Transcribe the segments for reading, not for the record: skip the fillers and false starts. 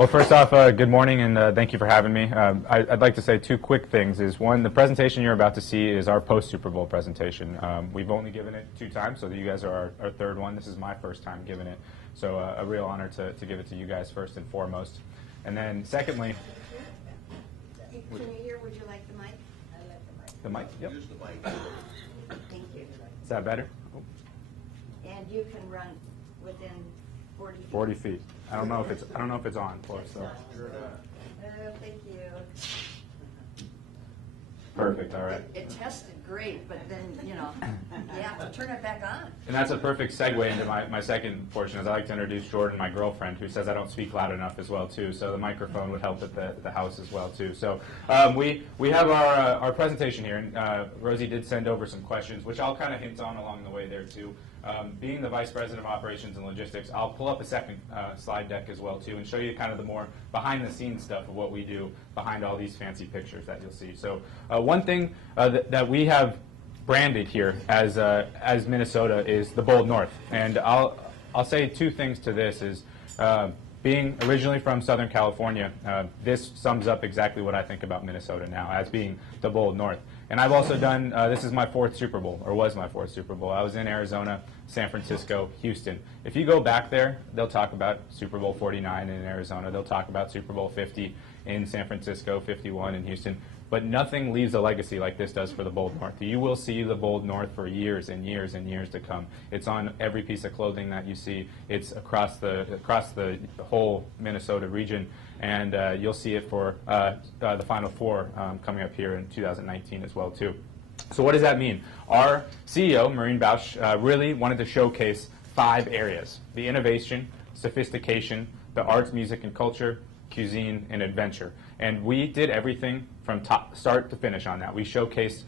Well, first off, good morning, and thank you for having me. I'd like to say two quick things. One, the presentation you're about to see is our post-Super Bowl presentation. We've only given it 2 times, so that you guys are our third one. This is my first time giving it, so a real honor to give it to you guys first and foremost. And then secondly... Can you hear? Would you like the mic? I like the mic. The mic? Yep. Use the mic. Thank you. Is that better? Oh. And you can run within 40 feet. 40 feet. I don't know if it's on for us, so. Thank you. Perfect. All right. It tested great, but then, you have to turn it back on. And that's a perfect segue into my second portion, as I like to introduce Jordan, my girlfriend, who says I don't speak loud enough as well, too. So the microphone would help at the house as well, too. So we have our presentation here, and Rosie did send over some questions, which I'll kind of hint on along the way there, too. Being the Vice President of Operations and Logistics, I'll pull up a second slide deck as well, too, and show you kind of the more behind-the-scenes stuff of what we do behind all these fancy pictures that you'll see. So one thing that we have branded here as Minnesota is the Bold North. And I'll say 2 things to this is being originally from Southern California, this sums up exactly what I think about Minnesota now as being the Bold North. And I've also done, this is my 4th Super Bowl, or was my 4th Super Bowl. I was in Arizona, San Francisco, Houston. If you go back there, they'll talk about Super Bowl 49 in Arizona. They'll talk about Super Bowl 50 in San Francisco, 51 in Houston. But nothing leaves a legacy like this does for the Bold North. You will see the Bold North for years and years and years to come. It's on every piece of clothing that you see. It's across the whole Minnesota region, and you'll see it for the Final Four coming up here in 2019 as well, too. So what does that mean? Our CEO, Maureen Bausch, really wanted to showcase 5 areas: the innovation, sophistication, the arts, music, and culture, cuisine, and adventure. And we did everything from start to finish on that. We showcased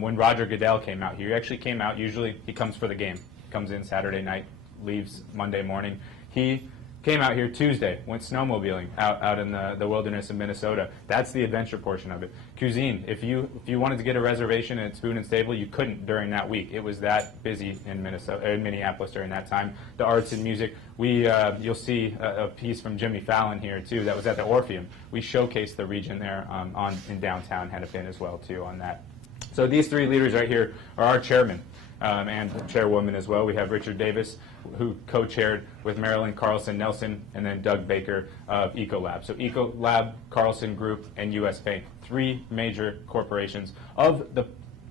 when Roger Goodell came out here. He actually came out. Usually he comes for the game. He comes in Saturday night, leaves Monday morning. He came out here Tuesday, went snowmobiling out in the wilderness of Minnesota. That's the adventure portion of it. Cuisine, if you wanted to get a reservation at Spoon and Stable, you couldn't during that week. It was that busy in Minneapolis during that time. The arts and music, you'll see a piece from Jimmy Fallon here too that was at the Orpheum. We showcased the region there in downtown Hennepin as well too on that. So these 3 leaders right here are our chairmen. And chairwoman as well. We have Richard Davis, who co-chaired with Marilyn Carlson Nelson, and then Doug Baker of Ecolab. So Ecolab, Carlson Group, and U.S. Bank, 3 major corporations of the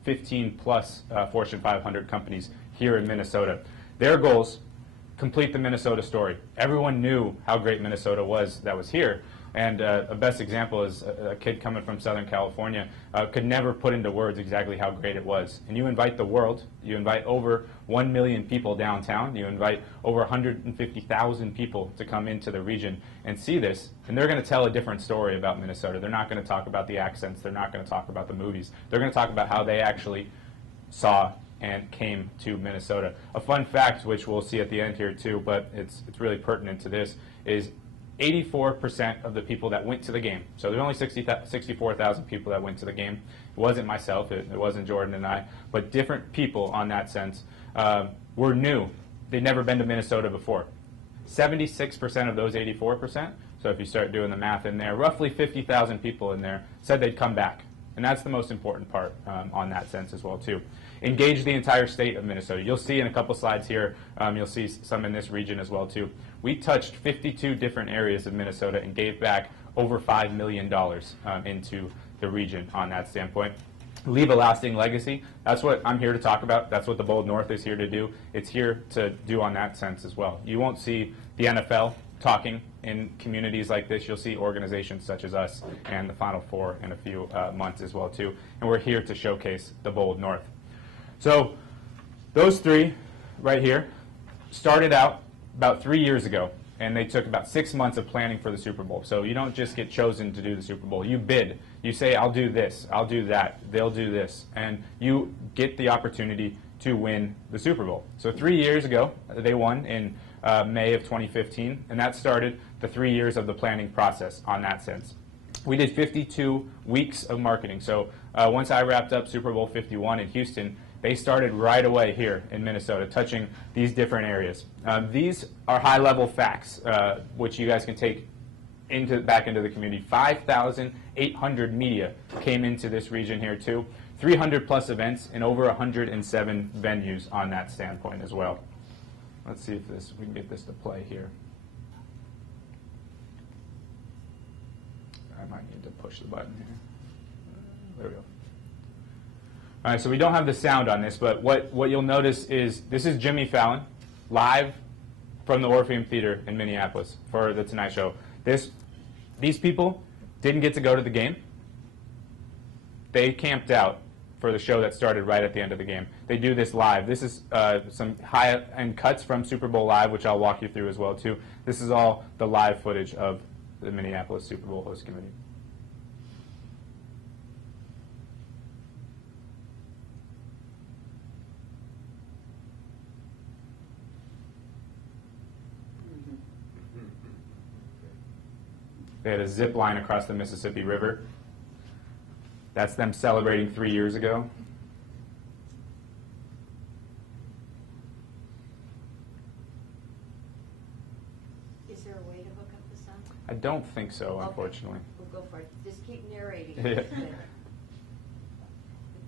15-plus Fortune 500 companies here in Minnesota. Their goals: complete the Minnesota story. Everyone knew how great Minnesota was that was here. And a best example is a kid coming from Southern California could never put into words exactly how great it was. And you invite the world, you invite over 1 million people downtown, you invite over 150,000 people to come into the region and see this, and they're going to tell a different story about Minnesota. They're not going to talk about the accents, they're not going to talk about the movies. They're going to talk about how they actually saw and came to Minnesota. A fun fact, which we'll see at the end here too, but it's really pertinent to this, is 84% of the people that went to the game. So there's only 64,000 people that went to the game. It wasn't myself, it wasn't Jordan and I, but different people on that sense were new. They'd never been to Minnesota before. 76% of those 84%, so if you start doing the math in there, roughly 50,000 people in there said they'd come back. And that's the most important part on that sense as well, too. Engage the entire state of Minnesota. You'll see in a couple slides here, you'll see some in this region as well, too. We touched 52 different areas of Minnesota and gave back over $5 million into the region on that standpoint. Leave a lasting legacy. That's what I'm here to talk about. That's what the Bold North is here to do. It's here to do on that sense as well. You won't see the NFL talking in communities like this. You'll see organizations such as us and the Final Four in a few months as well too. And we're here to showcase the Bold North. So those 3 right here started out about 3 years ago, and they took about 6 months of planning for the Super Bowl. So you don't just get chosen to do the Super Bowl. You bid. You say, I'll do this, I'll do that, they'll do this, and you get the opportunity to win the Super Bowl. So 3 years ago, they won in May of 2015, and that started the 3 years of the planning process on that sense. We did 52 weeks of marketing. So once I wrapped up Super Bowl 51 in Houston, they started right away here in Minnesota, touching these different areas. These are high-level facts, which you guys can take back into the community. 5,800 media came into this region here too. 300 plus events and over 107 venues on that standpoint as well. Let's see if we can get this to play here. I might need to push the button here. There we go. All right, so we don't have the sound on this, but what you'll notice is this is Jimmy Fallon live from the Orpheum Theater in Minneapolis for the Tonight Show. These people didn't get to go to the game. They camped out for the show that started right at the end of the game. They do this live. This is some high-end cuts from Super Bowl Live, which I'll walk you through as well, too. This is all the live footage of the Minneapolis Super Bowl host committee. They had a zip line across the Mississippi River. That's them celebrating 3 years ago. Is there a way to hook up the sound? I don't think so, Okay. Unfortunately. We'll go for it. Just keep narrating. Yeah.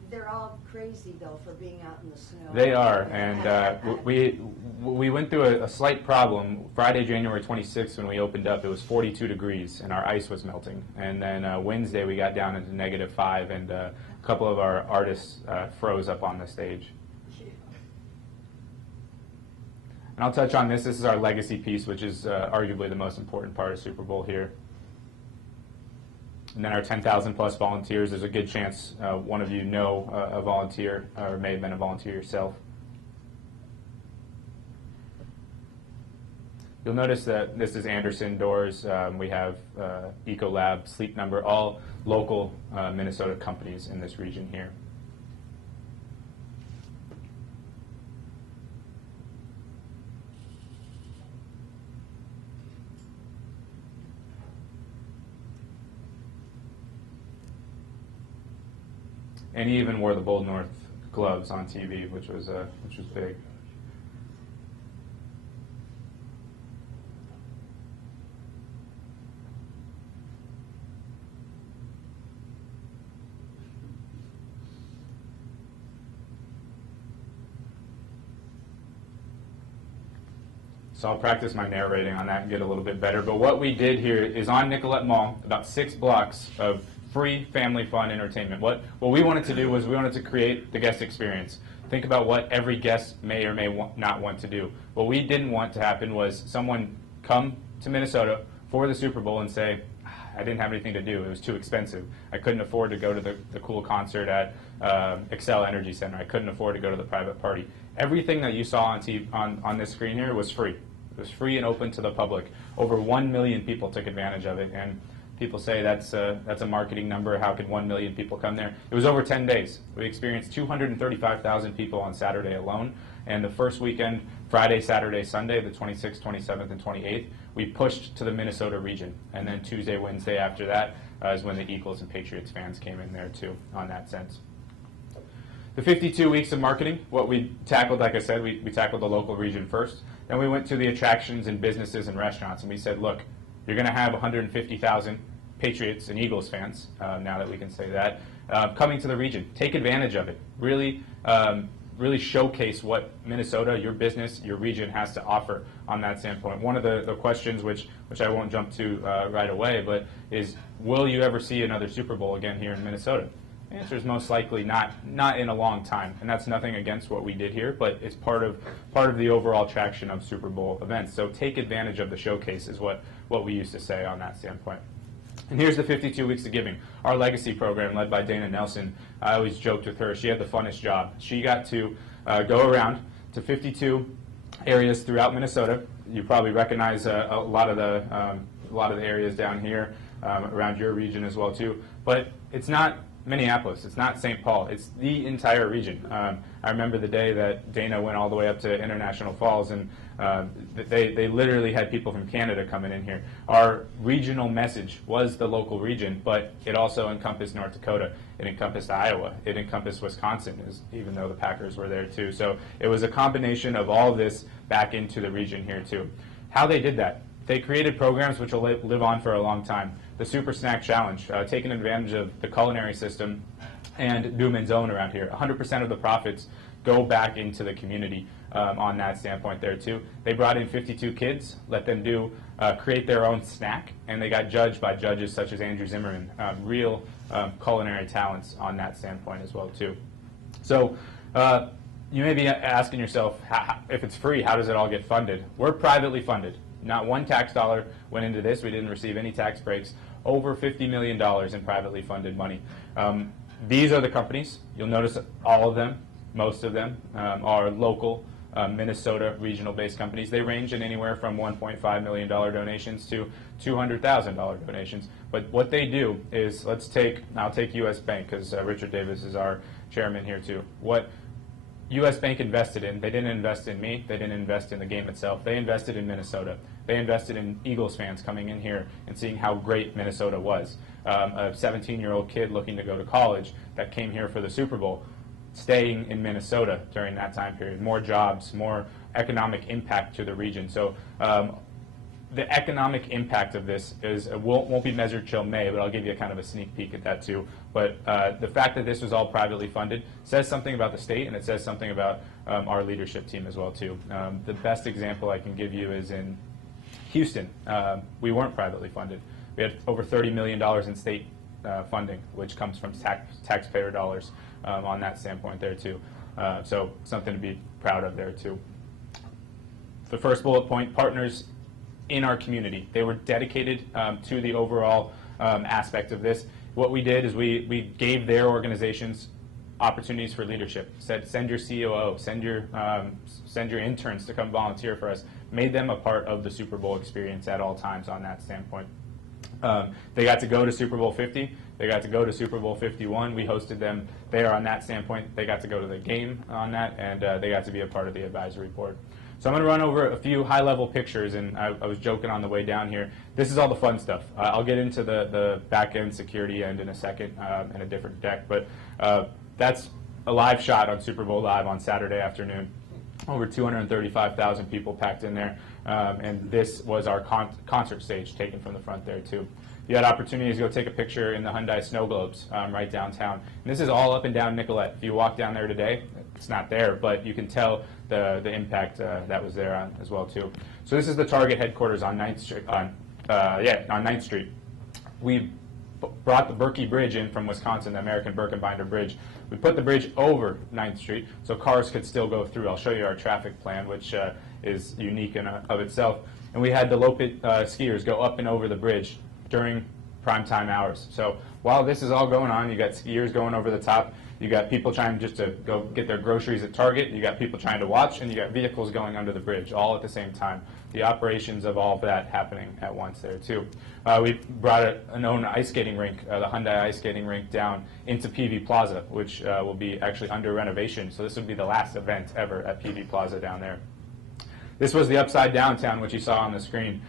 They're all crazy, though, for being out in the snow. They are, and we went through a slight problem. Friday, January 26th, when we opened up, it was 42 degrees, and our ice was melting. And then Wednesday, we got down into -5, and a couple of our artists froze up on the stage. And I'll touch on this. This is our legacy piece, which is arguably the most important part of Super Bowl here. And then our 10,000 plus volunteers. There's a good chance one of you know a volunteer or may have been a volunteer yourself. You'll notice that this is Anderson Doors. We have Ecolab, Sleep Number, all local Minnesota companies in this region here. And he even wore the Bold North gloves on TV, which was big. So I'll practice my narrating on that and get a little bit better. But what we did here is on Nicollet Mall, about 6 blocks of free family fun entertainment. What we wanted to do was we wanted to create the guest experience. Think about what every guest may or may not want to do. What we didn't want to happen was someone come to Minnesota for the Super Bowl and say, I didn't have anything to do. It was too expensive. I couldn't afford to go to the cool concert at Xcel Energy Center. I couldn't afford to go to the private party. Everything that you saw on TV, on this screen here was free. It was free and open to the public. Over 1 million people took advantage of it. And people say that's a marketing number. How could 1 million people come there? It was over 10 days. We experienced 235,000 people on Saturday alone. And the first weekend, Friday, Saturday, Sunday, the 26th, 27th, and 28th, we pushed to the Minnesota region. And then Tuesday, Wednesday after that is when the Eagles and Patriots fans came in there too, on that sense. The 52 weeks of marketing, what we tackled, like I said, we tackled the local region first. Then we went to the attractions and businesses and restaurants, and we said, look, you're going to have 150,000 Patriots and Eagles fans, now that we can say that, coming to the region. Take advantage of it. Really showcase what Minnesota, your business, your region has to offer on that standpoint. One of the questions, which I won't jump to right away, but is, will you ever see another Super Bowl again here in Minnesota? The answer is most likely not in a long time, and that's nothing against what we did here, but it's part of the overall traction of Super Bowl events. So take advantage of the showcase is what we used to say on that standpoint. And here's the 52 Weeks of Giving, our legacy program led by Dana Nelson. I always joked with her. She had the funnest job. She got to go around to 52 areas throughout Minnesota. You probably recognize a lot of the areas down here around your region as well too. But it's not Minneapolis. It's not St. Paul. It's the entire region. I remember the day that Dana went all the way up to International Falls, and they literally had people from Canada coming in here. Our regional message was the local region, but it also encompassed North Dakota. It encompassed Iowa. It encompassed Wisconsin, even though the Packers were there too. So it was a combination of all of this back into the region here too. How they did that, they created programs which will live on for a long time. The Super Snack Challenge, taking advantage of the culinary system and NEWMAN'S own around here. 100% of the profits go back into the community on that standpoint there too. They brought in 52 kids, let them create their own snack, and they got judged by judges such as Andrew Zimmerman, real culinary talents on that standpoint as well too. So you may be asking yourself, if it's free, how does it all get funded? We're privately funded. Not one tax dollar went into this. We didn't receive any tax breaks. Over $50 million in privately funded money. These are the companies. You'll notice all of them, most of them, are local Minnesota regional-based companies. They range in anywhere from $1.5 million donations to $200,000 donations. But what they do is, I'll take U.S. Bank, because Richard Davis is our chairman here too. What U.S. Bank invested in, they didn't invest in me, they didn't invest in the game itself, they invested in Minnesota. They invested in Eagles fans coming in here and seeing how great Minnesota was. A 17-year-old kid looking to go to college that came here for the Super Bowl, staying in Minnesota during that time period. More jobs, more economic impact to the region. So the economic impact of this won't be measured till May, but I'll give you kind of a sneak peek at that too. But the fact that this was all privately funded says something about the state, and it says something about our leadership team as well too. The best example I can give you is in Houston. We weren't privately funded. We had over $30 million in state funding, which comes from taxpayer dollars on that standpoint there too. So something to be proud of there too. The first bullet point, partners in our community. They were dedicated to the overall aspect of this. What we did is we gave their organizations opportunities for leadership. Said, send your COO, send your interns to come volunteer for us. Made them a part of the Super Bowl experience at all times on that standpoint. They got to go to Super Bowl 50. They got to go to Super Bowl 51. We hosted them there on that standpoint. They got to go to the game on that, and they got to be a part of the advisory board. So I'm going to run over a few high-level pictures, and I was joking on the way down here. This is all the fun stuff. I'll get into the back-end security end in a second in a different deck, but that's a live shot on Super Bowl Live on Saturday afternoon. Over 235,000 people packed in there, and this was our concert stage taken from the front there too. You had opportunities to go take a picture in the Hyundai Snow Globes right downtown. And this is all up and down Nicollet. If you walk down there today, it's not there, but you can tell the impact that was there on as well too. So this is the Target headquarters on 9th Street. On 9th Street. We brought the Berkey Bridge in from Wisconsin, the American Birkenbinder Bridge. We put the bridge over 9th Street so cars could still go through. I'll show you our traffic plan, which is unique in of itself. And we had the Lopit skiers go up and over the bridge during prime time hours. So while this is all going on, you got skiers going over the top, you got people trying just to go get their groceries at Target, you got people trying to watch, and you got vehicles going under the bridge all at the same time. The operations of all of that happening at once there too. We brought an own ice skating rink, the Hyundai ice skating rink, down into PV Plaza, which will be actually under renovation. So this would be the last event ever at PV Plaza down there. This was the Upside Downtown, which you saw on the screen.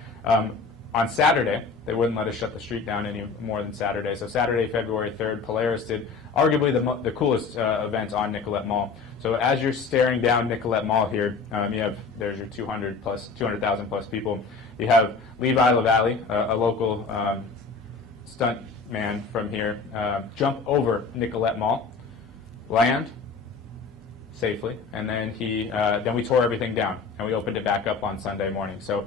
On Saturday, they wouldn't let us shut the street down any more than Saturday. So Saturday, February 3rd, Polaris did arguably the coolest event on Nicollet Mall. So as you're staring down Nicollet Mall here, there's your 200,000 plus people. You have Levi LaValle, a local stunt man from here, jump over Nicollet Mall, land safely, and then then we tore everything down and we opened it back up on Sunday morning. So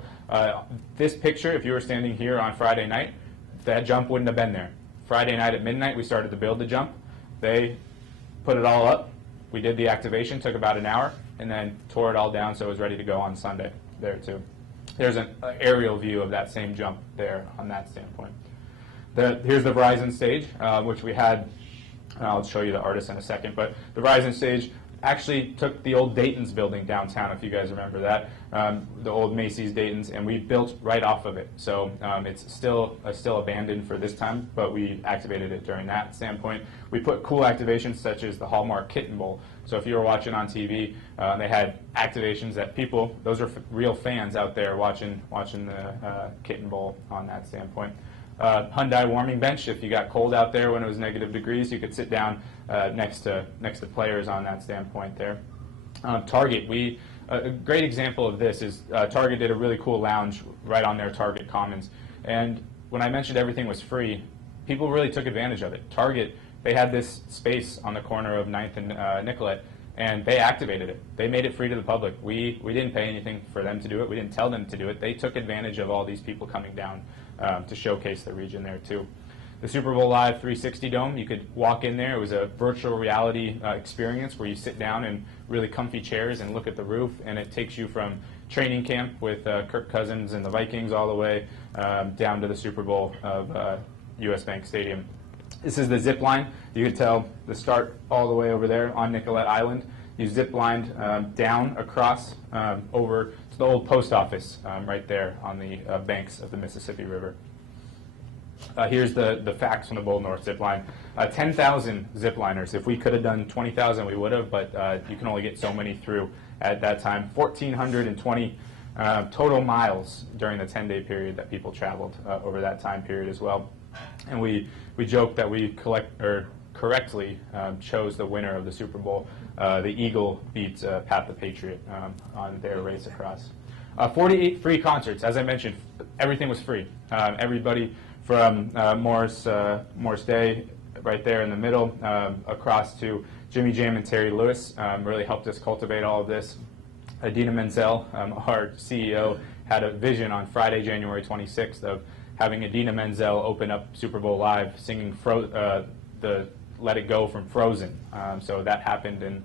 this picture, if you were standing here on Friday night, that jump wouldn't have been there. Friday night at midnight, we started to build the jump. They put it all up. We did the activation, took about an hour, and then tore it all down so it was ready to go on Sunday there too. There's an aerial view of that same jump there on that standpoint. Here's the Verizon stage, which we had. I'll show you the artist in a second, but the Verizon stage actually took the old Dayton's building downtown, if you guys remember that, the old Macy's Dayton's, and we built right off of it. So it's still abandoned for this time, but we activated it during that standpoint. We put cool activations such as the Hallmark Kitten Bowl. So if you were watching on TV, they had activations that people, those are real fans out there watching the Kitten Bowl on that standpoint. Hyundai warming bench. If you got cold out there when it was negative degrees, you could sit down next to players on that standpoint there. Target. We a great example of this is Target did a really cool lounge right on their Target Commons. And when I mentioned everything was free, people really took advantage of it. Target, they had this space on the corner of 9th and Nicollet, and they activated it. They made it free to the public. We didn't pay anything for them to do it. We didn't tell them to do it. They took advantage of all these people coming down to showcase the region there too. The Super Bowl Live 360 Dome, you could walk in there. It was a virtual reality experience where you sit down in really comfy chairs and look at the roof, and it takes you from training camp with Kirk Cousins and the Vikings all the way down to the Super Bowl of US Bank Stadium. This is the zip line. You can tell the start all the way over there on Nicollet Island. You zip lined down across over to the old post office right there on the banks of the Mississippi River. Here's the facts from the Bold North zip line. 10,000 zip liners. If we could have done 20,000, we would have, but you can only get so many through at that time. 1,420 total miles during the 10-day period that people traveled over that time period as well. And we joke that we correctly chose the winner of the Super Bowl. The Eagle beat Pat the Patriot on their race across. 48 free concerts. As I mentioned, everything was free. Everybody from Morris Day right there in the middle across to Jimmy Jam and Terry Lewis really helped us cultivate all of this. IDINA Menzel, our CEO, had a vision on Friday, January 26th of having IDINA Menzel open up Super Bowl Live singing the Let It Go from Frozen. So that happened, and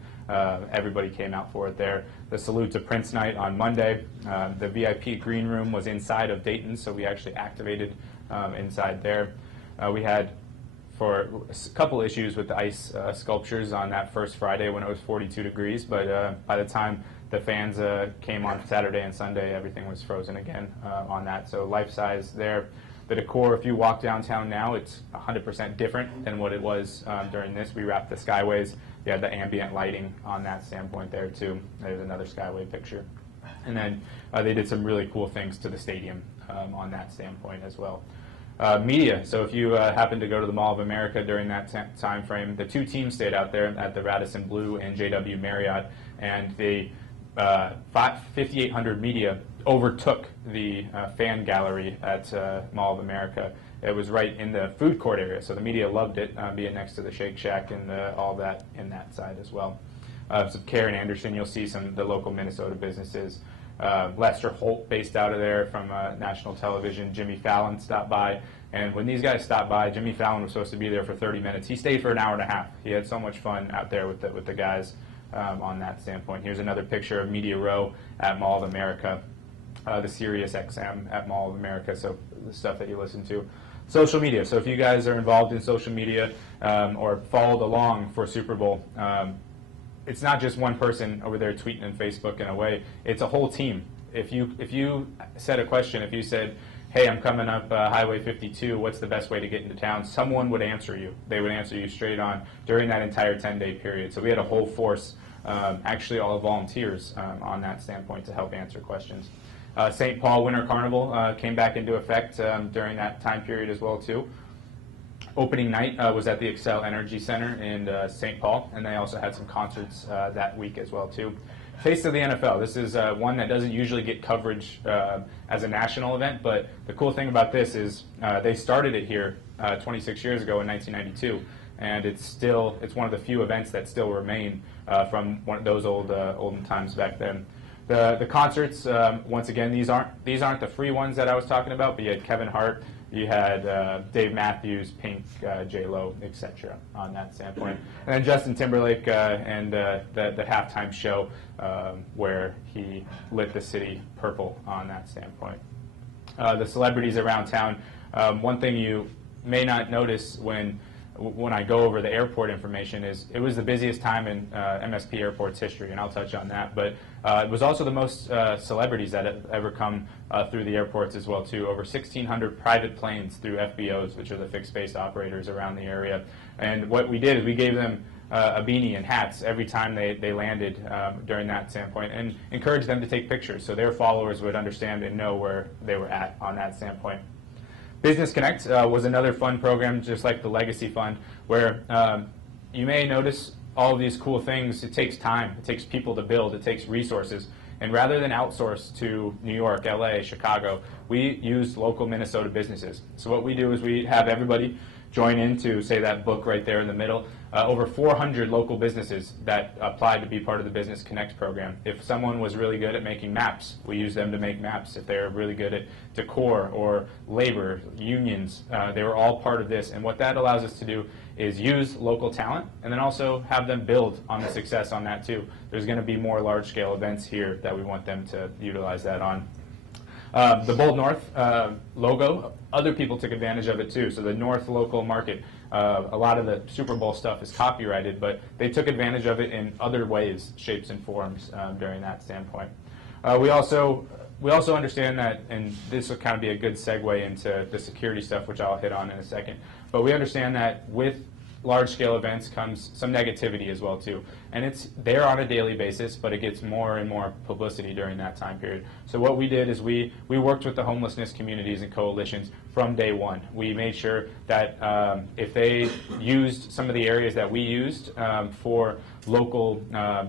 everybody came out for it there. The Salute to Prince night on Monday. The VIP green room was inside of Dayton, so we actually activated inside there. We had for a couple issues with the ice sculptures on that first Friday when it was 42 degrees, but by the time the fans came on Saturday and Sunday, everything was frozen again on that. So life size there. The decor, if you walk downtown now, it's 100% different than what it was during this. We wrapped the skyways. You had the ambient lighting on that standpoint there too. There's another skyway picture. And then they did some really cool things to the stadium on that standpoint as well. Media. So if you happen to go to the Mall of America during that time frame, the two teams stayed out there at the Radisson Blu and JW Marriott, and the 5,800 media overtook the fan gallery at Mall of America. It was right in the food court area, so the media loved it, being next to the Shake Shack and all that in that side as well. So Karen Anderson, you'll see some of the local Minnesota businesses. Lester Holt, based out of there from national television. Jimmy Fallon stopped by, and when these guys stopped by, Jimmy Fallon was supposed to be there for 30 minutes. He stayed for an hour and a half. He had so much fun out there with the guys on that standpoint. Here's another picture of Media Row at Mall of America, the Sirius XM at Mall of America, so the stuff that you listen to. Social media. So if you guys are involved in social media or followed along for Super Bowl, it's not just one person over there tweeting on Facebook and away. It's a whole team. If you said a question, if you said, hey, I'm coming up Highway 52, what's the best way to get into town? Someone would answer you. They would answer you straight on during that entire 10-day period. So we had a whole force, actually all volunteers on that standpoint to help answer questions. St. Paul Winter Carnival came back into effect during that time period as well too. Opening night was at the Xcel Energy Center in St. Paul, and they also had some concerts that week as well too. Taste of the NFL. This is one that doesn't usually get coverage as a national event, but the cool thing about this is they started it here 26 years ago in 1992, and it's one of the few events that still remain from one of those olden times back then. The concerts, once again, these aren't the free ones that I was talking about, but you had Kevin Hart, you had Dave Matthews, Pink, J-Lo, etc. on that standpoint. And then Justin Timberlake and the halftime show where he lit the city purple on that standpoint. The celebrities around town, one thing you may not notice when I go over the airport information is it was the busiest time in MSP Airport's history, and I'll touch on that. But it was also the most celebrities that have ever come through the airports as well too. Over 1,600 private planes through FBOs, which are the fixed base operators around the area. And what we did is we gave them a beanie and hats every time they landed during that standpoint, and encouraged them to take pictures so their followers would understand and know where they were at on that standpoint. Business Connect was another fun program, just like the Legacy Fund, where you may notice all of these cool things. It takes time. It takes people to build. It takes resources. And rather than outsource to New York, LA, Chicago, we use local Minnesota businesses. So what we do is we have everybody join into, say, that book right there in the middle. Over 400 local businesses that applied to be part of the Business Connect program. If someone was really good at making maps, we use them to make maps. If they're really good at decor or labor, unions, they were all part of this. And what that allows us to do is use local talent and then also have them build on the success on that too. There's going to be more large-scale events here that we want them to utilize that on. The Bold North logo, other people took advantage of it too. So the North local market, a lot of the Super Bowl stuff is copyrighted, but they took advantage of it in other ways, shapes and forms during that standpoint. We also understand that, and this will kind of be a good segue into the security stuff, which I'll hit on in a second, but we understand that with large-scale events comes some negativity as well too. And it's there on a daily basis, but it gets more and more publicity during that time period. So what we did is we worked with the homelessness communities and coalitions from day one. We made sure that if they used some of the areas that we used for local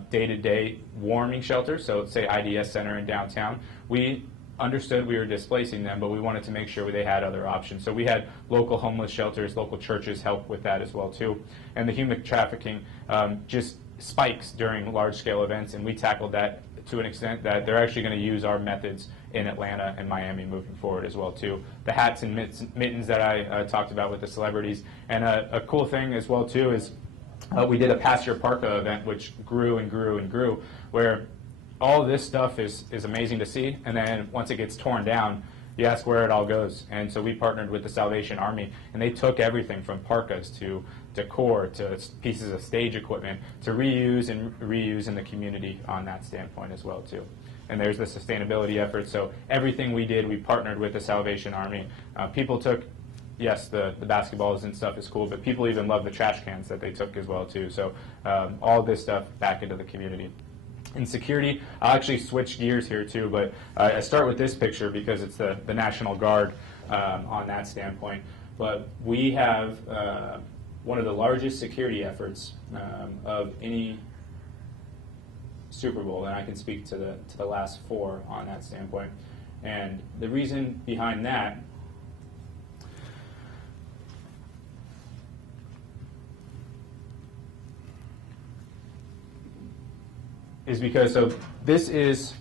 day-to-day warming shelters, so say IDS Center in downtown, we understood we were displacing them, but we wanted to make sure they had other options. So we had local homeless shelters, local churches help with that as well too. And the human trafficking just spikes during large-scale events, and we tackled that to an extent that they're actually going to use our methods in Atlanta and Miami moving forward as well too. The hats and mittens that I talked about with the celebrities. And a cool thing as well too is we did a Pass Your Parka event, which grew and grew and grew, where all of this stuff is amazing to see, and then once it gets torn down, you ask where it all goes. And so we partnered with the Salvation Army, and they took everything from parkas to decor to pieces of stage equipment to reuse and reuse in the community on that standpoint as well too. And there's the sustainability effort. So everything we did, we partnered with the Salvation Army. People took, yes, the basketballs and stuff is cool, but people even love the trash cans that they took as well too. So all this stuff back into the community. In security, I'll actually switch gears here too, but I start with this picture because it's the National Guard on that standpoint. But we have one of the largest security efforts of any Super Bowl, and I can speak to the last 4 on that standpoint. And the reason behind that is because this is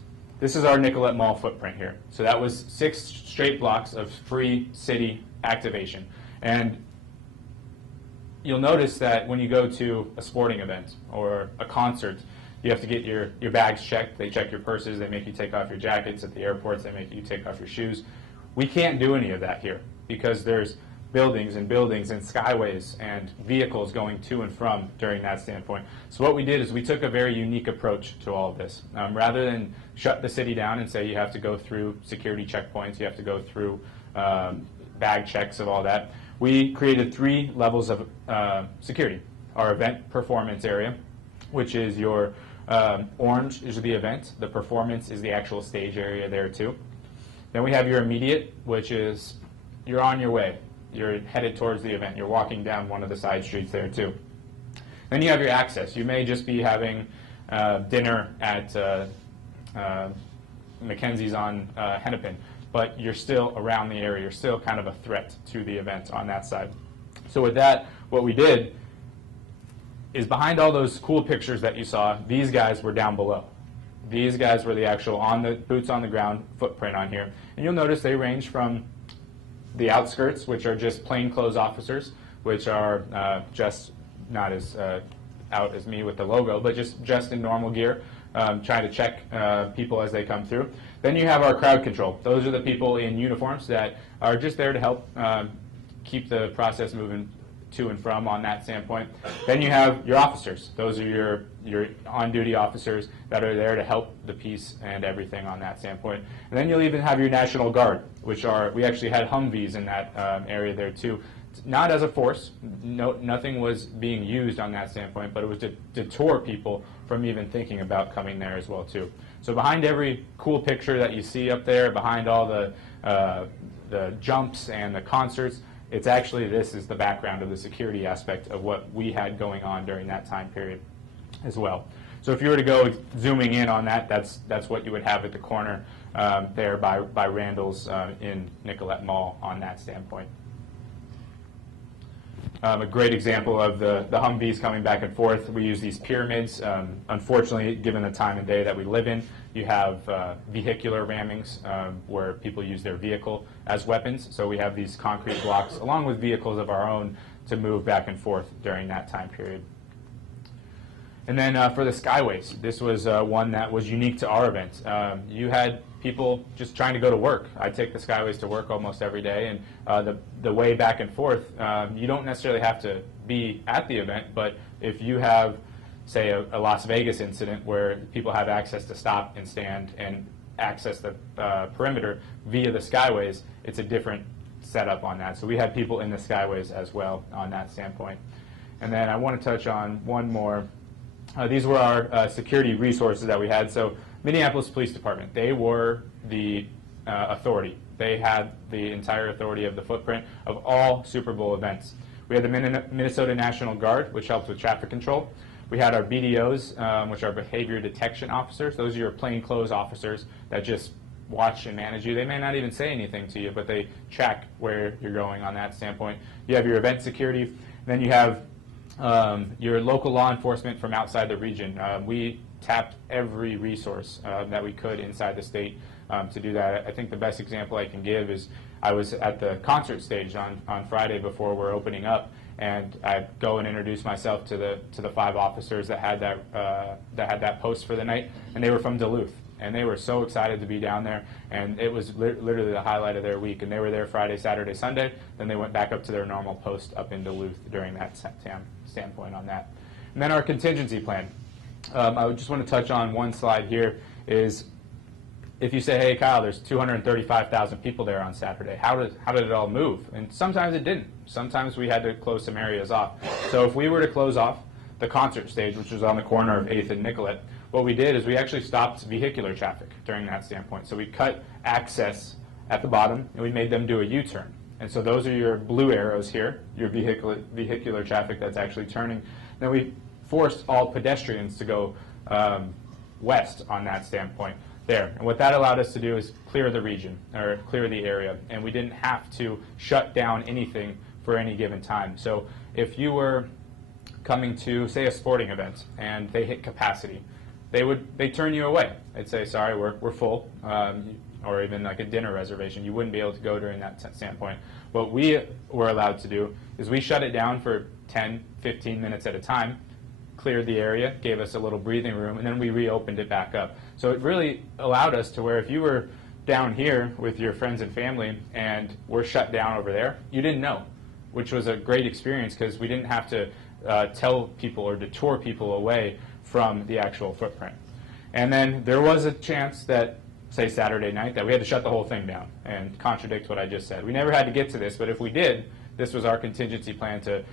our Nicollet Mall footprint here. So that was 6 straight blocks of free city activation. And you'll notice that when you go to a sporting event or a concert, you have to get your bags checked. They check your purses. They make you take off your jackets. At the airports, they make you take off your shoes. We can't do any of that here because there's buildings and buildings and skyways and vehicles going to and from during that standpoint. So what we did is we took a very unique approach to all of this. Rather than shut the city down and say you have to go through security checkpoints, you have to go through bag checks of all that, we created 3 levels of security. Our event performance area, which is your orange is the event. The performance is the actual stage area there too. Then we have your immediate, which is you're on your way. You're headed towards the event. You're walking down one of the side streets there too. Then you have your access. You may just be having dinner at Mackenzie's on Hennepin, but you're still around the area. You're still kind of a threat to the event on that side. So with that, what we did is behind all those cool pictures that you saw, these guys were down below. These guys were the actual boots on the ground footprint on here. And you'll notice they range from the outskirts, which are just plainclothes officers, which are just not as out as me with the logo, but just in normal gear, trying to check people as they come through. Then you have our crowd control. Those are the people in uniforms that are just there to help keep the process moving to and from on that standpoint. Then you have your officers. Those are your on-duty officers that are there to help the peace and everything on that standpoint. And then you'll even have your National Guard, which are, we actually had Humvees in that area there too. Not as a force, nothing was being used on that standpoint, but it was to deter people from even thinking about coming there as well too. So behind every cool picture that you see up there, behind all the jumps and the concerts, it's actually, this is the background of the security aspect of what we had going on during that time period as well. So if you were to go zooming in on that, that's what you would have at the corner there by Randall's in Nicollet Mall on that standpoint. A great example of the Humvees coming back and forth. We use these pyramids. Unfortunately, given the time and day that we live in, you have vehicular rammings where people use their vehicle as weapons. So we have these concrete blocks along with vehicles of our own to move back and forth during that time period. And then for the Skyways, this was one that was unique to our event. You had people just trying to go to work. I take the Skyways to work almost every day, and the way back and forth, you don't necessarily have to be at the event, but if you have, say, a Las Vegas incident where people have access to stop and stand and access the perimeter via the Skyways, it's a different setup on that. So we had people in the Skyways as well on that standpoint. And then I want to touch on one more. These were our security resources that we had. So Minneapolis Police Department, they were the authority. They had the entire authority of the footprint of all Super Bowl events. We had the Minnesota National Guard, which helped with traffic control. We had our BDOs, which are behavior detection officers. Those are your plainclothes officers that just watch and manage you. They may not even say anything to you, but they track where you're going on that standpoint. You have your event security. Then you have your local law enforcement from outside the region. We tapped every resource that we could inside the state to do that. I think the best example I can give is I was at the concert stage on Friday before we're opening up, and I go and introduce myself to the 5 officers that had that post for the night, and they were from Duluth. And they were so excited to be down there, and it was literally the highlight of their week. And they were there Friday, Saturday, Sunday. Then they went back up to their normal post up in Duluth during that standpoint on that. And then our contingency plan. I would just want to touch on one slide here is if you say, hey, Kyle, there's 235,000 people there on Saturday, how did it all move? And sometimes it didn't. Sometimes we had to close some areas off. So if we were to close off the concert stage, which was on the corner of 8th and Nicollet, what we did is we actually stopped vehicular traffic during that standpoint. So we cut access at the bottom, and we made them do a U-turn. And so those are your blue arrows here, your vehicular traffic that's actually turning. Then we forced all pedestrians to go west on that standpoint there. And what that allowed us to do is clear the region, or clear the area. And we didn't have to shut down anything for any given time. So if you were coming to, say, a sporting event, and they hit capacity, they turn you away. They'd say, sorry, we're full, or even like a dinner reservation. You wouldn't be able to go during that standpoint. What we were allowed to do is we shut it down for 10, 15 minutes at a time, cleared the area, gave us a little breathing room, and then we reopened it back up. So it really allowed us to where if you were down here with your friends and family and we're shut down over there, you didn't know, which was a great experience because we didn't have to tell people or detour people away from the actual footprint. And then there was a chance that, say Saturday night, that we had to shut the whole thing down and contradict what I just said. We never had to get to this, but if we did, this was our contingency plan to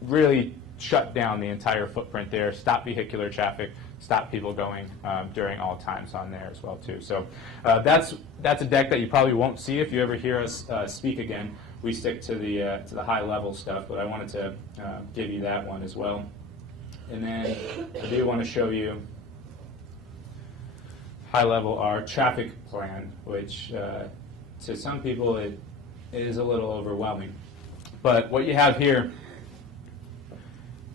really shut down the entire footprint there, stop vehicular traffic, stop people going during all times on there as well too. So that's a deck that you probably won't see if you ever hear us speak again. We stick to the high level stuff, but I wanted to give you that one as well. And then I do want to show you high level our traffic plan, which to some people it is a little overwhelming. But what you have here,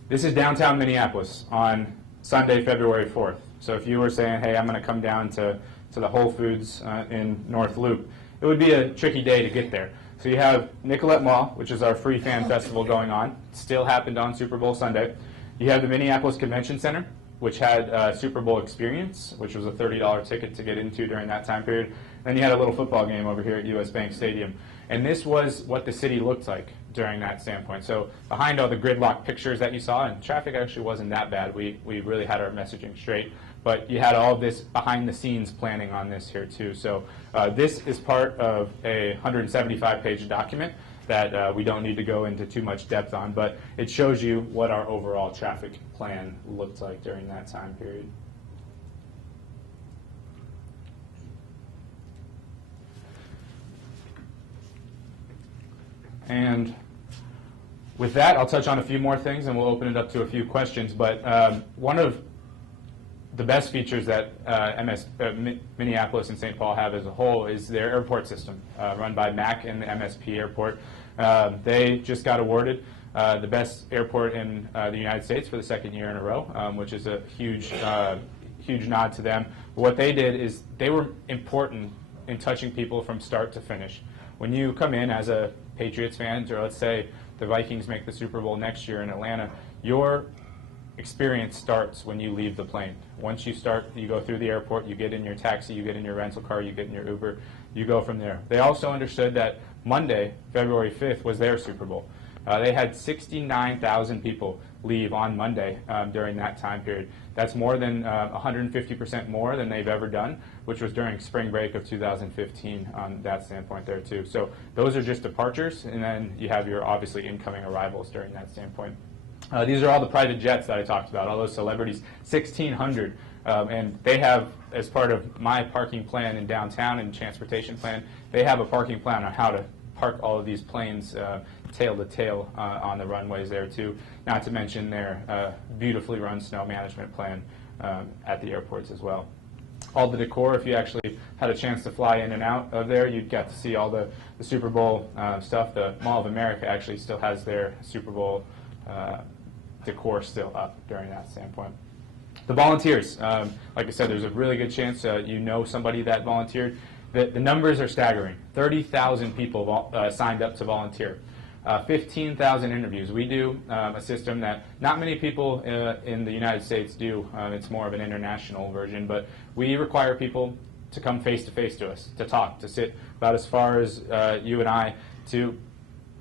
this is downtown Minneapolis on Sunday, February 4th. So if you were saying, hey, I'm going to come down to the Whole Foods in North Loop, it would be a tricky day to get there. So you have Nicollet Mall, which is our free fan festival going on. It still happened on Super Bowl Sunday. You have the Minneapolis Convention Center, which had Super Bowl Experience, which was a $30 ticket to get into during that time period. Then you had a little football game over here at US Bank Stadium. And this was what the city looked like during that standpoint. So behind all the gridlock pictures that you saw, and traffic actually wasn't that bad. We really had our messaging straight. But you had all this behind-the-scenes planning on this here, too. So this is part of a 175-page document that we don't need to go into too much depth on, but it shows you what our overall traffic plan looked like during that time period. And with that, I'll touch on a few more things, and we'll open it up to a few questions. But one of the best features that Minneapolis and St. Paul have as a whole is their airport system, run by MAC and the MSP Airport. They just got awarded the best airport in the United States for the second year in a row, which is a huge nod to them. What they did is they were important in touching people from start to finish. When you come in as a Patriots fan, or let's say the Vikings make the Super Bowl next year in Atlanta, your experience starts when you leave the plane. Once you start, you go through the airport, you get in your taxi, you get in your rental car, you get in your Uber, you go from there. They also understood that Monday, February 5th, was their Super Bowl. They had 69,000 people leave on Monday during that time period. That's more than 150% more than they've ever done, which was during spring break of 2015 on that standpoint there too. So those are just departures, and then you have your obviously incoming arrivals during that standpoint. These are all the private jets that I talked about, all those celebrities, 1,600. And they have, as part of my parking plan in downtown and transportation plan, they have a parking plan on how to park all of these planes tail to tail on the runways there too, not to mention their beautifully run snow management plan at the airports as well. All the decor, if you actually had a chance to fly in and out of there, you'd get to see all the Super Bowl stuff. The Mall of America actually still has their Super Bowl decor still up during that standpoint. The volunteers, like I said, there's a really good chance you know somebody that volunteered. The numbers are staggering. 30,000 people signed up to volunteer. 15,000 interviews. We do a system that not many people in the United States do. It's more of an international version, but we require people to come face-to-face to us, to talk, to sit about as far as you and I, to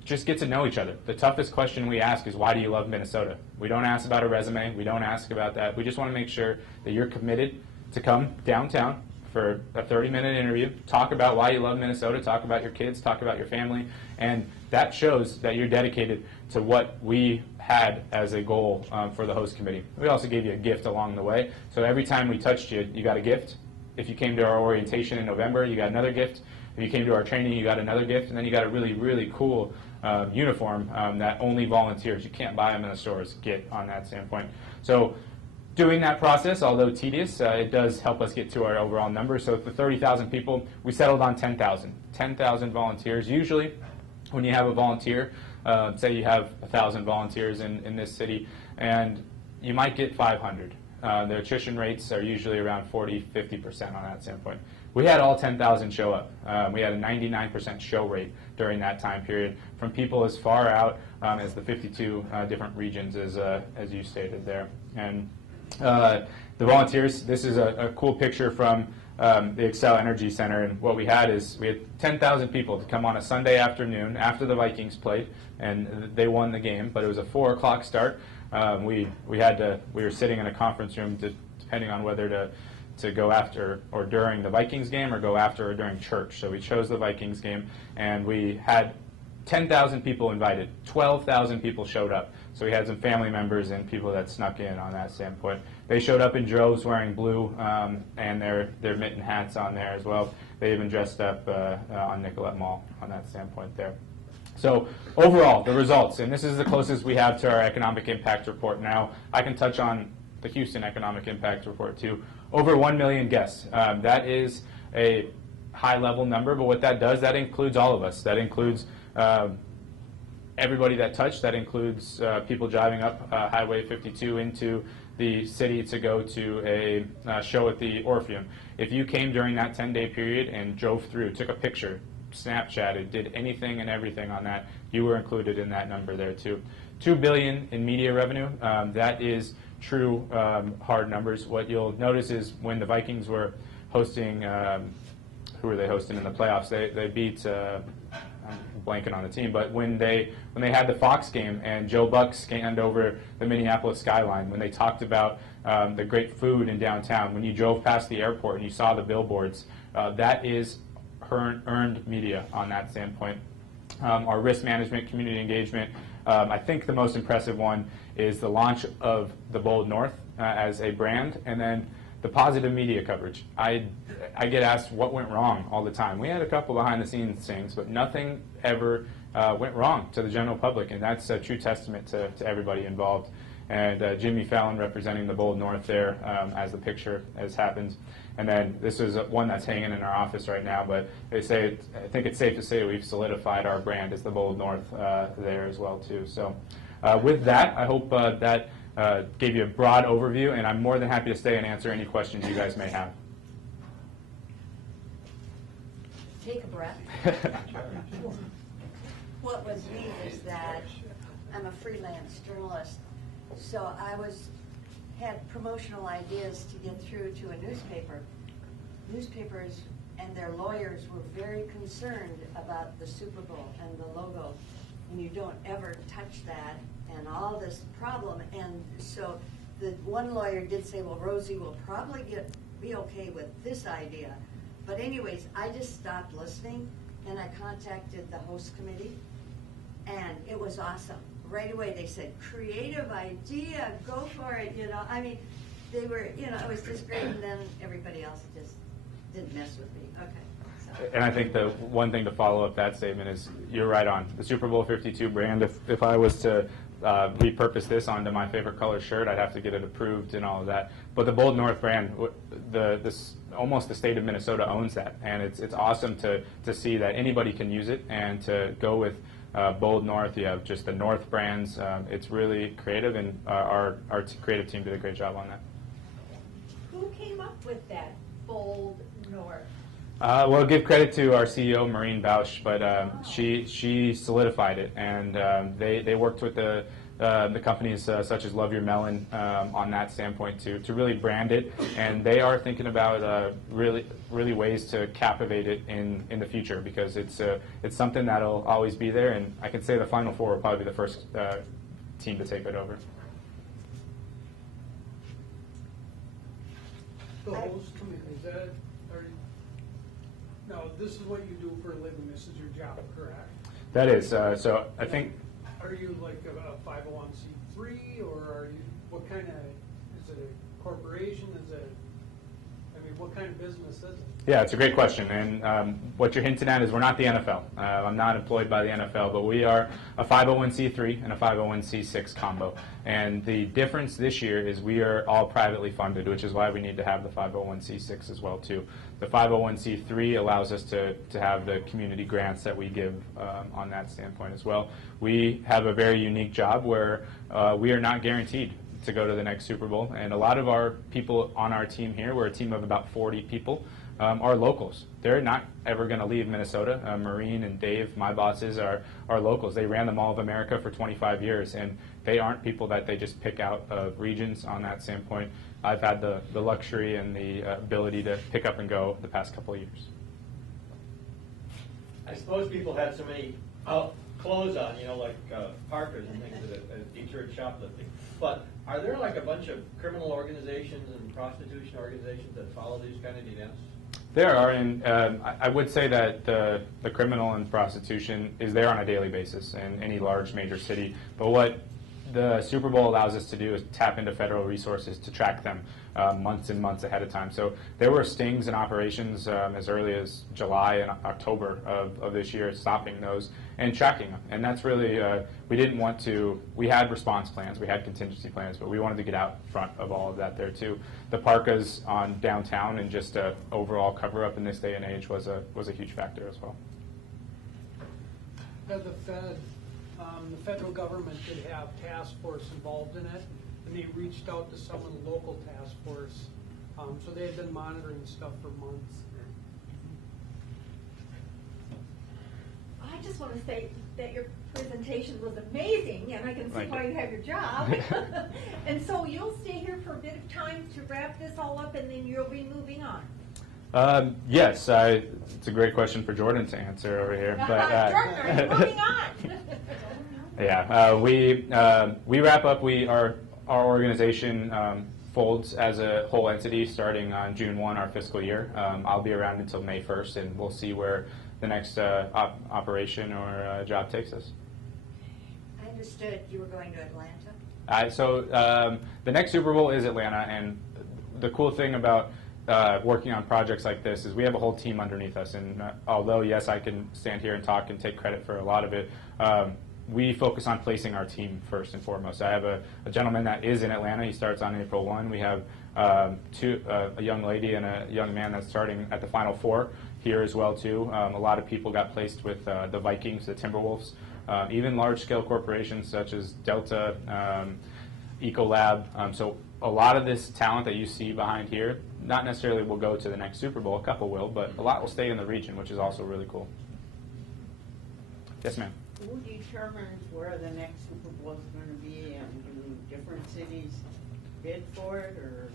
just get to know each other. The toughest question we ask is, why do you love Minnesota? We don't ask about a resume. We don't ask about that. We just want to make sure that you're committed to come downtown for a 30-minute interview, talk about why you love Minnesota, talk about your kids, talk about your family, and that shows that you're dedicated to what we had as a goal for the host committee. We also gave you a gift along the way, so every time we touched you, you got a gift. If you came to our orientation in November, you got another gift. If you came to our training, you got another gift, and then you got a really, really cool uniform that only volunteers, you can't buy them in the stores, get on that standpoint. So doing that process, although tedious, it does help us get to our overall number. So for 30,000 people, we settled on 10,000. 10,000 volunteers. Usually, when you have a volunteer, say you have 1,000 volunteers in this city, and you might get 500. The attrition rates are usually around 40, 50% on that standpoint. We had all 10,000 show up. We had a 99% show rate during that time period from people as far out as the 52 different regions as you stated there. And the volunteers, this is a cool picture from the Xcel Energy Center, and what we had is we had 10,000 people to come on a Sunday afternoon after the Vikings played, and they won the game, but it was a 4 o'clock start. We were sitting in a conference room depending on whether to go after or during the Vikings game or go after or during church. So we chose the Vikings game, and we had 10,000 people invited. 12,000 people showed up. So we had some family members and people that snuck in on that standpoint. They showed up in droves wearing blue and their mitten hats on there as well. They even dressed up on Nicollet Mall on that standpoint there. So overall, the results, and this is the closest we have to our economic impact report now. I can touch on the Houston Economic Impact Report too. Over 1 million guests. That is a high-level number, but what that does, that includes all of us. That includes everybody that touched. That includes people driving up Highway 52 into the city to go to a show at the Orpheum. If you came during that 10-day period and drove through, took a picture, Snapchatted, did anything and everything on that, you were included in that number there too. $2 billion in media revenue. That is true hard numbers. What you'll notice is when the Vikings were hosting, who were they hosting in the playoffs? They beat, I'm blanking on the team, but when they had the Fox game and Joe Buck scanned over the Minneapolis skyline, when they talked about the great food in downtown, when you drove past the airport and you saw the billboards, that is earned media on that standpoint. Our risk management, community engagement, I think the most impressive one is the launch of the Bold North as a brand, and then the positive media coverage. I get asked what went wrong all the time. We had a couple behind-the-scenes things, but nothing ever went wrong to the general public, and that's a true testament to everybody involved. and Jimmy Fallon representing the Bold North there as the picture as happens. And then this is one that's hanging in our office right now, but I think it's safe to say we've solidified our brand as the Bold North there as well too. So with that, I hope that gave you a broad overview, and I'm more than happy to stay and answer any questions you guys may have. Take a breath. What was neat is that I'm a freelance journalist, so I had promotional ideas to get through to a newspaper. Newspapers and their lawyers were very concerned about the Super Bowl and the logo, and you don't ever touch that and all this problem. And so the one lawyer did say, well, Rosie will probably be okay with this idea. But anyways, I just stopped listening, and I contacted the host committee, and it was awesome. Right away they said, creative idea, go for it, you know. I mean, they were, you know, it was just great, and then everybody else just didn't mess with me. Okay. So. And I think the one thing to follow up that statement is you're right on. The Super Bowl 52 brand, if I was to repurpose this onto my favorite color shirt, I'd have to get it approved and all of that. But the Bold North brand, almost the state of Minnesota owns that, and it's awesome to see that anybody can use it and to go with Bold North. You have just the North brands. It's really creative, and our creative team did a great job on that. Who came up with that Bold North? Well, give credit to our CEO, Maureen Bausch, but she solidified it, and they worked with the companies such as Love Your Melon on that standpoint to really brand it, and they are thinking about really ways to captivate it in the future, because it's something that'll always be there, and I can say the Final Four will probably be the first team to take it over. The host committee, now, this is what you do for a living. This is your job, correct? That is. So I think. Are you like a 501c3, or are you, what kind of, is it a corporation? Is it, I mean, what kind of business is it? Yeah, it's a great question. And what you're hinting at is we're not the NFL. I'm not employed by the NFL, but we are a 501c3 and a 501c6 combo. And the difference this year is we are all privately funded, which is why we need to have the 501c6 as well, too. The 501c3 allows us to have the community grants that we give on that standpoint as well. We have a very unique job where we are not guaranteed to go to the next Super Bowl. And a lot of our people on our team here, we're a team of about 40 people, are locals. They're not ever going to leave Minnesota. Maureen and Dave, my bosses, are locals. They ran the Mall of America for 25 years, and they aren't people that they just pick out of regions on that standpoint. I've had the luxury and the ability to pick up and go the past couple of years. I suppose people had so many clothes on, you know, like parkas and things that deter shoplifting. But are there like a bunch of criminal organizations and prostitution organizations that follow these kind of events? There are, and I would say that the criminal and prostitution is there on a daily basis in any large major city. But what the Super Bowl allows us to do is tap into federal resources to track them months and months ahead of time. So there were stings and operations as early as July and October of this year, stopping those and tracking them. And that's really, we didn't want to, we had response plans, we had contingency plans, but we wanted to get out front of all of that there too. The parkas on downtown and just overall cover up in this day and age was a huge factor as well. The federal government did have task force involved in it, and they reached out to some of the local task force. So they had been monitoring stuff for months. I just want to say that your presentation was amazing, and I can see why you have your job. And so you'll stay here for a bit of time to wrap this all up, and then you'll be moving on. Yes, it's a great question for Jordan to answer over here. But Jordan, moving on. Yeah, we wrap up. Our organization folds as a whole entity starting on June 1, our fiscal year. I'll be around until May 1st, and we'll see where the next operation or job takes us. I understood you were going to Atlanta. So the next Super Bowl is Atlanta, and the cool thing about working on projects like this is we have a whole team underneath us, and although yes, I can stand here and talk and take credit for a lot of it, we focus on placing our team first and foremost. I have a gentleman that is in Atlanta. He starts on April 1. We have a young lady and a young man that's starting at the Final Four here as well too. A lot of people got placed with the Vikings, the Timberwolves, even large-scale corporations such as Delta, Ecolab. So a lot of this talent that you see behind here, not necessarily will go to the next Super Bowl. A couple will, but a lot will stay in the region, which is also really cool. Yes, ma'am. Who determines where the next Super Bowl is going to be, and do different cities bid for it, or?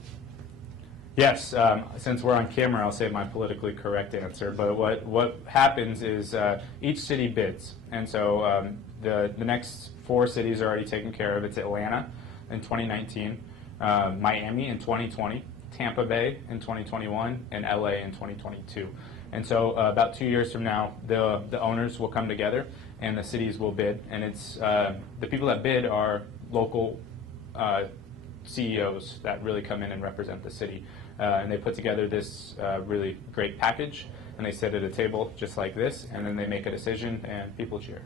Yes, since we're on camera, I'll say my politically correct answer. But what happens is each city bids, and so the next 4 cities are already taken care of. It's Atlanta in 2019, Miami in 2020, Tampa Bay in 2021, and LA in 2022. And so about 2 years from now, the owners will come together and the cities will bid. And it's the people that bid are local CEOs that really come in and represent the city. And they put together this really great package, and they sit at a table just like this, and then they make a decision, and people cheer.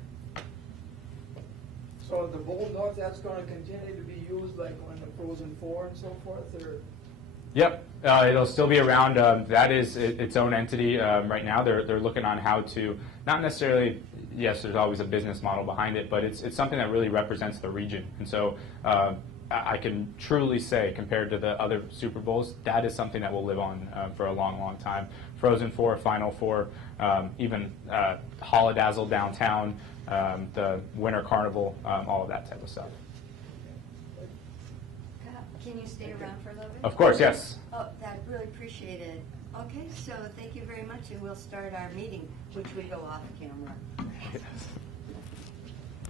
So the Bulldogs, that's going to continue to be used like on the Frozen 4 and so forth? Or? Yep, it'll still be around. That is its own entity right now. They're looking on how to, not necessarily, yes, there's always a business model behind it, but it's something that really represents the region. And so I can truly say, compared to the other Super Bowls, that is something that will live on for a long, long time. Frozen 4, Final Four, even Holidazzle downtown, the Winter Carnival, all of that type of stuff. Can you stay around for a little bit? Of course, yes. Oh, I really appreciate it. Okay, so thank you very much, and we'll start our meeting, which we go off camera. Yes.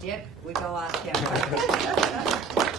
Yep, we go off camera.